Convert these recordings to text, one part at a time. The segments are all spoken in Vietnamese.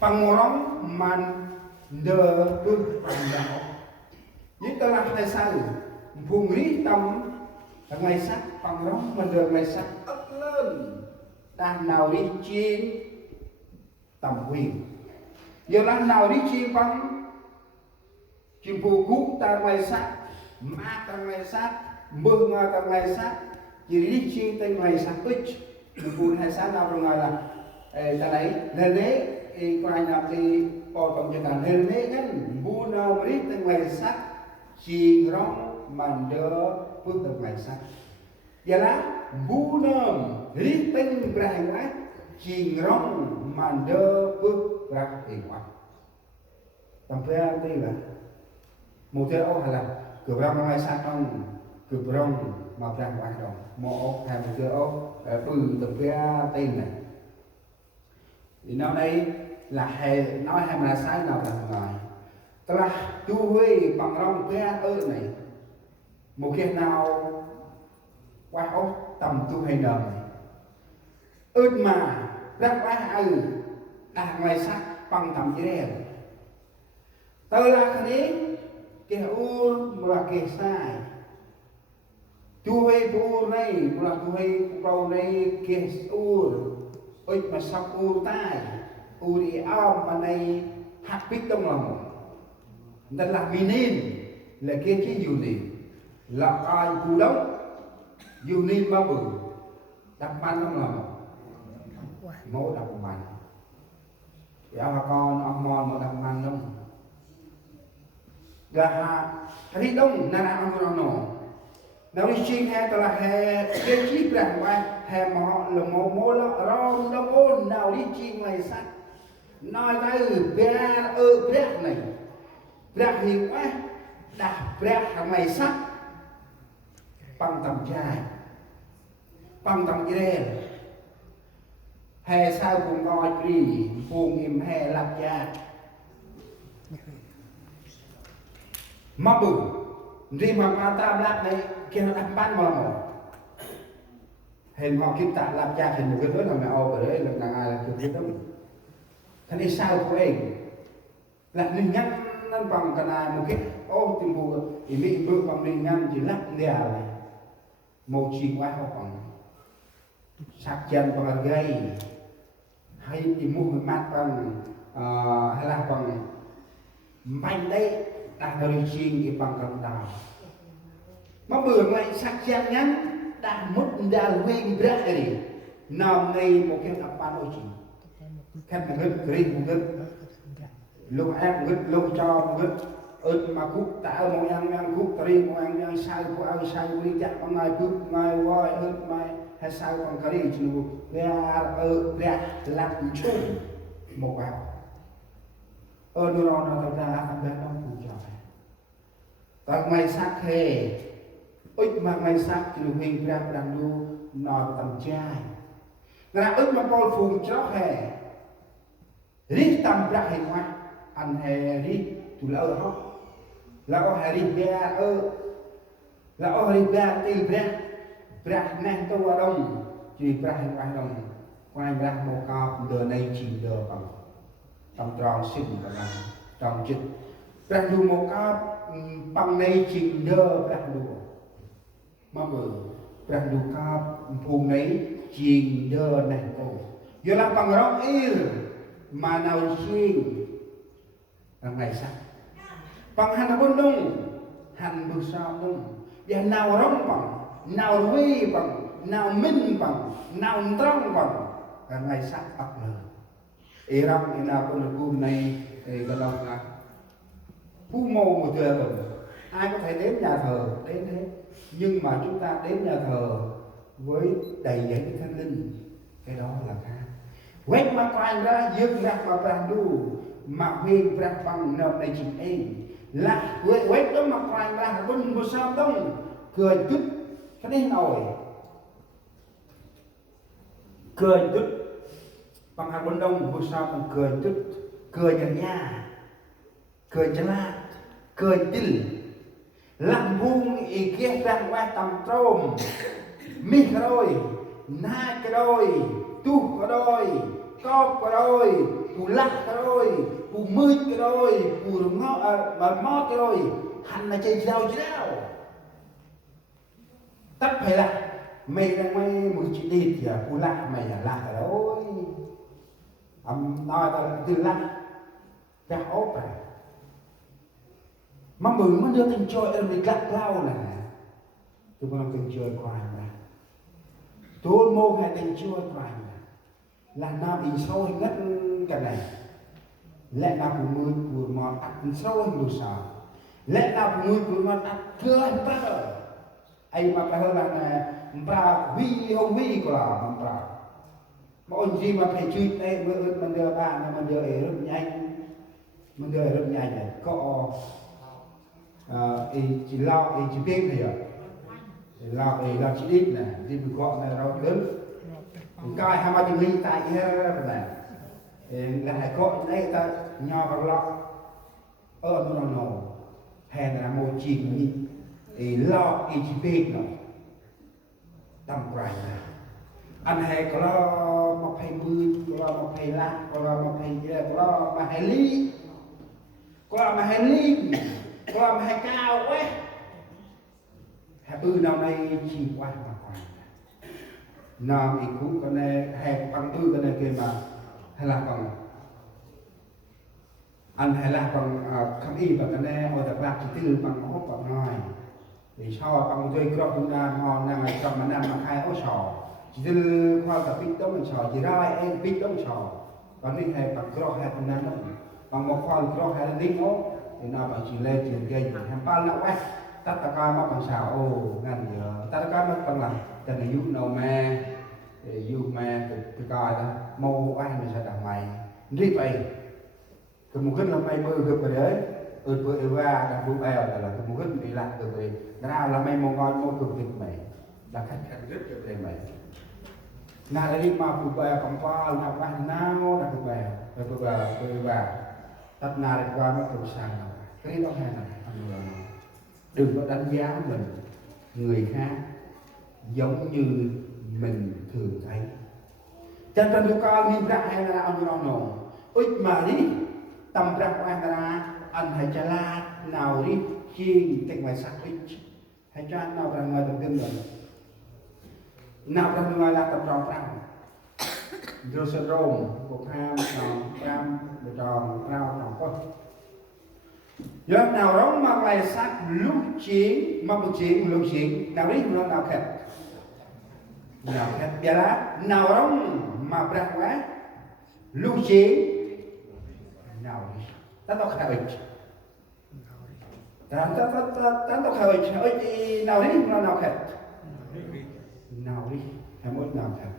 pangorong man đờ bước bằng đạo những ta làm hay sao vùng lý tâm ngày sắc pangorong man đờ ngày sắc ấp lên ta nào đi chiên tầm quyền giờ là nào đi chiên bằng chiên phù cú ta ngày sắc ma ta ngày sắc mương ta ngày sắc chỉ đi chiên ta ngày sắc ít phù hay sao nào rồi là ta lấy nên đấy có ai làm thì bỏ tổng cho cả nên đấy ngân bu nào mới ta ngày sắc chiên rong màn đỡ bước được ngày sắc giờ là bu nào lý tinh ra hành quá chiên rong màn đỡ bước ra hành quá tầm phê đây là một thế ô hay là cửa rong ngày sắc trong cửa rong mà ra ngoài rồi một hay một thế ô từ tầm phê tên này thì nó đây là hay nói hay là sai nào là ngoài tức là chú huy bằng rong phê ơi này một khi nào qua ốc tầm tu hay nở ướt mà rất quá đã ngoài sắc bằng tầm dưới đèn tớ là cái đấy cái u là cái sai tu hay tu này là tu hay câu này cái u ơi mà sao u tai u đi ao mà này hạt bít trong lòng đó là minin là cái gì gì là ai cú đóng dù nên bao bự đập man trong lòng mẫu đập man dạ bà con ông mòn một đập man không là cái đông là ông nó nếu đi chiên hay là hay cái chiếc rằng qua hay mà họ là một mô là rong đông ôn nào đi chiên này sẵn nói tới bé bé này bé thì quá đạp bé hàng này sẵn bằng tầm trai bằng tầm kia hè sao cũng ngồi đi buồn im hè lập cha mà bự đi mà ta lát này kia nó đặt bán mà hình họ kim tạ lập cha hình một cái đó là mẹ ô ở đấy là ai là cái đó thế nên sao của em là linh nhắc nó bằng cái này một cái ô tình bù thì bị bước bằng linh nhắc chỉ lắc đèo này một chi quá không còn sạc chân bằng gây hay thì mua một mặt bằng hay là bằng mạnh đấy đang hơi chiên cái bằng cầm đào mà bữa lại sạc chân nhắn đang mất đào nguyên ra đi nằm ngay một cái đập ban ôi chỉ khép một gấp kiri một gấp lúc ép một gấp lúc cho một gấp ơn mà cúc tạo một ăn cúc kiri một ăn sai của ai sai đi chặt bằng ngày cúc ngày voi ơn mai hay sao còn kiri chú ra làm chung một vào ơn nó thật ra thằng bé nó cũng cho tại mày sắc hề ít mà mày sắc thì mình ra đang đu nọ tầm trai là ít mà con phùng chó hề rít tầm ra hình ngoài anh hề rít tụ lỡ đó là có hề rít bia là có rít bia tì bia nè tôi ở đông chỉ bia hình ngoài đông ngoài bia một cọp đờ này chỉ đờ bằng trong tròn xịn cả bằng trong chữ bia đu một cọp bằng này chỉ đờ bia đu mà bự bia đu cọp phùng này chỉ đờ này tôi giờ làm bằng rong ir mà nào chiên làm ngày sắc bằng hành bún đông hành bún sao đông và nào rong bằng nào huy bằng nào minh bằng nào trăng bằng làm ngày sắc ấp lời Iran thì nào con được cung này thì cái đó là phú mô một thừa rồi ai có thể đến nhà thờ đến thế nhưng mà chúng ta đến nhà thờ với đầy dẫy cái thánh linh cái đó là khác quét mà quay ra dương ra mà bàn đu mà huyền ra bằng nợ này chính em là quét đó mà quay ra bưng một sao đông cười chút cái này nổi cười chút bằng hạt bún đông một sao còn cười chút cười nhà nhà cười chân la cười tinh làm buông ý kia ra qua tầm trôm mi cái đôi na cái đôi tu cái đôi có cọp cái rồi phù lắc cái rồi phù mười cái rồi phù ngó mà mót cái rồi hành là chơi giàu chứ nào tất phải là mày đang mày mới chỉ đi thì phù lắc mày là lắc cái rồi nói ta từ lắc cái ốp này mà mừng mà đưa tình chơi em bị gắt lao này tôi còn tình chơi qua này tôi mô hay tình chơi qua này là nào ý sâu hình ngất cái này lẽ nào của mười của mòn ăn sâu hình đồ sao lẽ nào của mười của mòn ăn cơ hình ta rồi ai mà cái hơn là này bà vi không vi của là bà mà ông gì mà phải chui tay mình đưa bạn mình đưa rất nhanh mình đưa rất nhanh này có chỉ lo chỉ biết này rồi lo chỉ ít này thì mình gọi là rau lớn coi hai ba chừng ly tại này là hai gọi đây ta nho vào lọ nó hèn là một chỉnh đi lo chỉ biết nó tầm quài này anh hay có lo một hay mưa có lo một hay lá có lo một hay gì có lo mà hay ly có lo mà hay ly có lo mà hay cao quá hay nào này chỉ qua mà quài nào thì cũng có này hay bằng cái này kia mà hay là còn anh hay là còn không y và cái này ở đặc lạc chỉ từ bằng hốt bằng nói để cho bằng dây crop chúng ta ngon năng này trong mà năm mà khai hốt sò chỉ từ khoa cả pít tông sò chỉ ra em pít tông sò còn đi hay bằng crop hay chúng ta bằng một khoa crop hay là đinh hốt thì nào bằng chỉ lên chỉ gây hàng bao lâu ấy tất cả mà bằng xào ô ngành giờ tất cả nó bằng là cho nên giúp đâu mà giúp mà cái coi đó mô anh mình sẽ làm mày đi vậy cái một cái là mày mơ được rồi đấy bữa ra là bữa bèo là cái một cái bị lạc từ về cái nào là mày mong ngon mong cực thịt mày là khách rất cho thầy mày nào đi mà bữa bèo còn qua nào qua nào là bữa bèo tất nào là qua nó cũng sang cái đó hay là đừng có đánh giá mình người khác giống như mình thường thấy chân chân yêu cao nghiêm rạc hay là ông nó nổ ít mà đi tầm rạc của anh là anh hãy trả la nào đi chiên cách ngoài sắc ít hãy cho anh nào ra ngoài tầm tương rồi nào ra ngoài là tầm tròn răng rồi sẽ rôm cuộc tham tròn ram tròn rau tròn quất lúc nào đó mà ngày sắc lúc chiến mà một chiến nào đi nào khét biar lah naurong ma berapa luci nauri tahu kawin tahu kawin oi nauri nào khét nauri hay một nào khét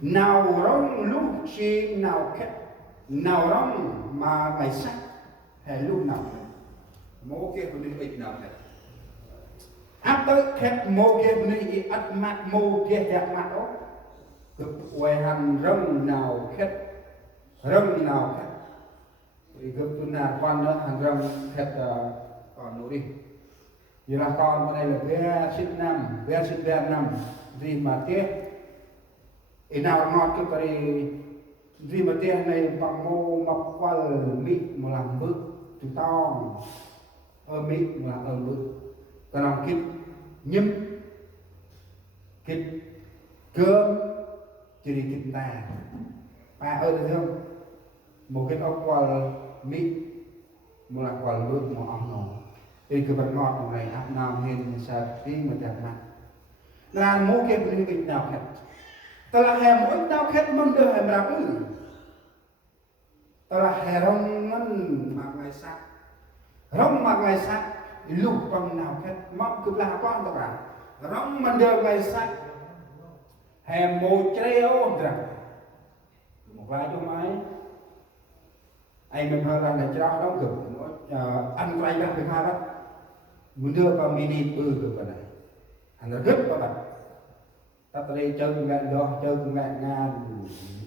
naurong luci nào khét naurong ma ngày sắc hay lúc nào mỗi cái vấn đề nào khét áp tới khép mô kia bên ắt mặt mô kia đẹp mặt đó cực quay hành rong nào khép thì cực tuần nào con đó hành rong khép còn nữa đi như là con bên đây là bé sinh năm gì mà tiếc ý nào ngọt cái gì mà tiếc này bằng mô mọc qual mít mà làm bước chúng to mít mà làm bước ta làm kít nhâm kít cơm chỉ đi kít ta ba ơi được không một cái ốc quà mít một là quà nước một ống nổ thì cái vật ngọt này áp nào hình sao tí mà đẹp mặt là mỗi cái bên bên nào hết ta là hè mỗi nào hết mong đưa hè mà cứ ta là hè rong ngân mặc ngày sắc lúc bằng nào hết mong cứ là con tất cả rong mình đưa ngày sắc hè một treo rằng một vài chỗ máy anh mình hơi là này cho nó cực ăn quay ra cái hai bắt muốn đưa vào mini cực vào này anh nó rất vào bật ta đây chơi cùng bạn nga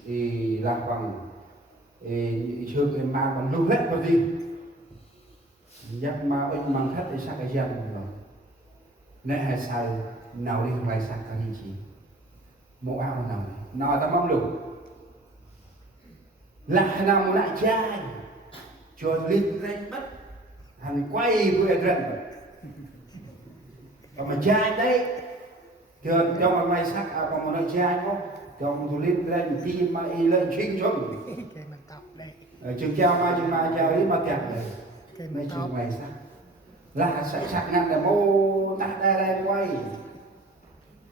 thì làm bằng thì xương em mang bằng lúc hết vào gì giáp mà anh mang hết thì sao cái giáp rồi nên hay sao nào đi ngoài sạc cái gì một ao nào nó ta mong lục là nằm lại trai cho lên lên bắt hắn quay vừa rần mà trai đấy cho mà mày sắc còn một nói trai không cho một lên lên tim mà lên chinh chung cái mày tóc đây chừng chào mà chào đi mà kẹt này cái mấy mày tóc chừng mày sắc là sẽ sạc ngăn là mô ta đây quay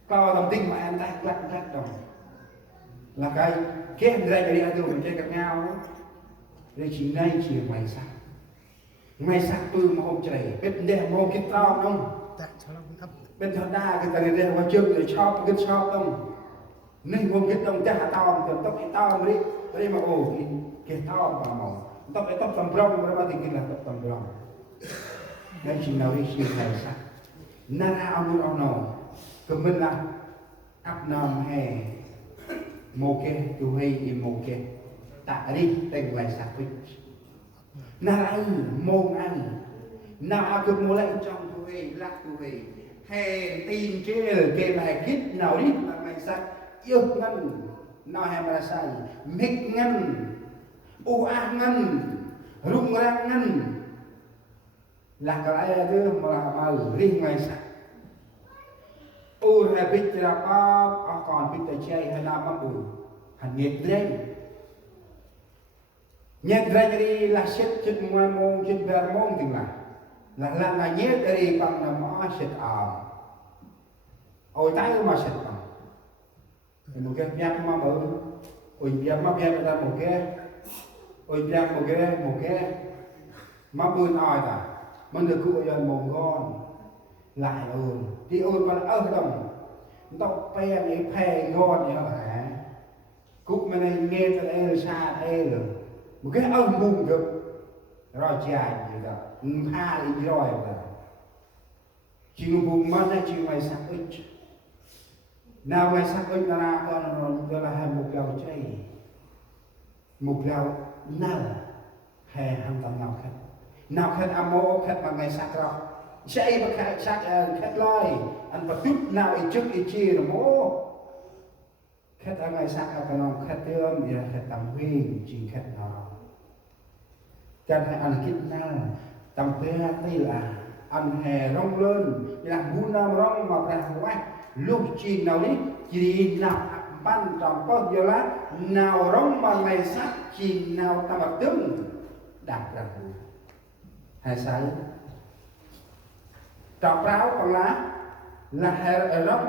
co đồng tinh mà em ta lắc đồng là cái em đây đi ăn mình chơi gặp nhau đó đây chỉ ngay chỉ mày sắc từ mà hôm trời biết đẹp hôm cái to không tại cho nó thấp bên thật đa cái ta đi qua trước để shop cái shop không nên hôm cái đông cha to còn tóc cái to đi đây mà ồ cái to mà màu tóc cái tóc tầm rong nó mà thì cái là tóc tầm rong đây chỉ nào đi chỉ mày sắc nara ông nó cầm bên là áp nằm hè mô kê tu hay im mô kê tạ đi tên lại sạc vích nào anh môn anh nào áp cực mô lại trong tu hay lạc tu hay tin chế ở kê bài kít nào đi mà mày sạc yêu ngân nào hay mà sai mít ngân ô ác ngân rung rang ngân là cái này thứ mà riêng mày sạc ur habit terapa akon pita chay hanama ur hanyet dren dari lasit chit mong chit bermong tinglah la nyet dari pang nama sit oi tay ma sit pang một cái biak ma mở oi biak ma biak ta một cái ma bươn oi ta mình được cụ dân mong con lại ơn thì ơn mà ơn đồng tóc pe này pe ngon vậy hả cúc mà này nghe từ đây xa đây rồi một cái ơn mùng được rồi dài vậy đó ha đi rồi mà chiều mùng mất này chiều ngày sáng ít nào ngày sáng ít là con là hai một gạo chay một gạo nào hè hàng tầm nào khách amo khách mà ngày sáng rồi chạy mà khách loi anh bắt chút nào ít chút ít chi rồi mô khách ở ngày sáng ở cái khách tương thì là khách tầm huy chỉ khách nào cho nên anh kít nào tầm thế đây là anh hè rong lên là muốn nam rong mà ra quá lúc chi nào đi chỉ nào ban trong có nhiều lá nào rong mà ngày sáng chỉ nào ta mà tương đạt ra hay sai trọc ráo còn lá là hè rong